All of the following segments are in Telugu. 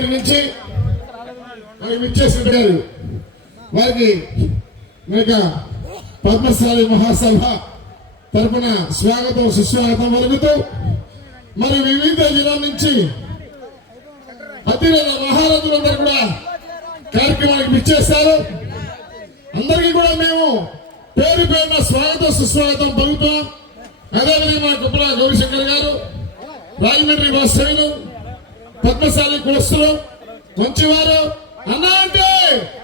నుంచి విచ్చేసిన గారు వారికి పద్మశాలి మహాసభ తరపున స్వాగతం సుస్వాగతం పలుకుతూ మరి వివిధ జిల్లాల నుంచి అతిరథ మహారథులందరూ కూడా కార్యక్రమానికి విచ్చేస్తారు. అందరికీ కూడా మేము పేరు పేరున స్వాగతం సుస్వాగతం పలుకుతాం. అదేవిధంగా మా కుప్పల గౌరీశంకర్ గారు, రాజమండ్రి వాస్తవ్యులు, పద్మశాలి కులస్తులు, మంచివారు అన్నా అంటే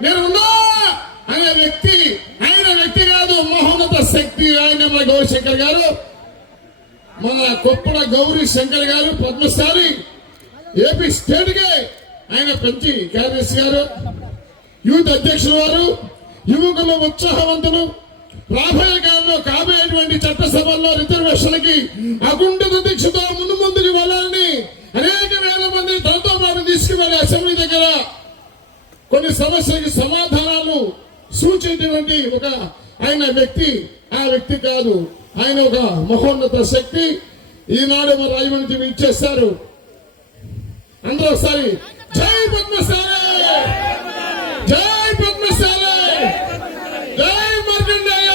నేను ఉన్నా అనే వ్యక్తి, ఆయన వ్యక్తి కాదు, మహోన్నత శక్తి ఆయన మన గౌరీశంకర్ గారు, మన కొప్పల గౌరీశంకర్ గారు పద్మశాలి ఏపీ స్టేట్ కి ఆయన పెంచి కార్యదర్శి గారు, యూత్ అధ్యక్షులు వారు, యువకులు ఉత్సాహవంతులు, రాబోయే కాలంలో కాబోయేటువంటి చట్టసభల్లో రిజర్వేషన్లకి అకుంఠిత దీక్షతో ముందుకు వెళ్ళాలని అనేక వేల మంది తనతో పాటు తీసుకువెళ్ళి అసెంబ్లీ దగ్గర కొన్ని సమస్యలకి సమాధానాలు సూచించేటువంటి ఒక ఆయన వ్యక్తి, ఆ వ్యక్తి కాదు, ఆయన ఒక మహోన్నత శక్తి. ఈనాడు మన రాజమండ్రి ఇచ్చేస్తారు. అందరూ ఒకసారి జై పద్మశాలి, జై పద్మశాలి, జై మార్కండేయ,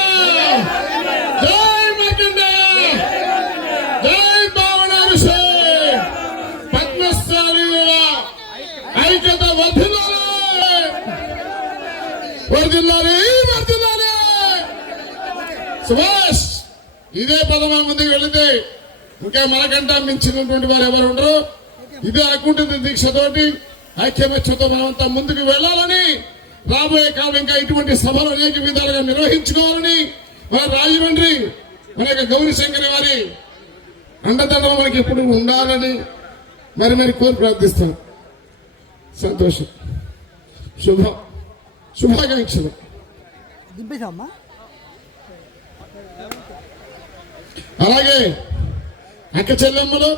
జై మార్కండేయ, జై భావనారుషే, పద్మశాలి ఐక్యత వర్ధిల్లాలి, వర్ధిల్లాలి, వర్ధిల్లాలి. సుభాష్ ఇదే పదమా ముందుకు వెళితే ఇంకా మనకంటా మించినటువంటి వారు ఎవరు ఉండరు. ఇదే అకుంఠిత దీక్షతోటి ఐక్యమత్యంతో మనమంతా ముందుకు వెళ్లాలని, రాబోయే కాలం ఇంకా ఇటువంటి సభలు అనేక విధాలుగా నిర్వహించుకోవాలని, మన రాజమండ్రి మన గౌరీశంకర్ వారి అండదండలు మనకి ఎప్పుడు ఉండాలని మరి కోరి ప్రార్థిస్తాం. సంతోషం, శుభాకాంక్షలు. అలాగే అక్క చెల్లెమ్మలు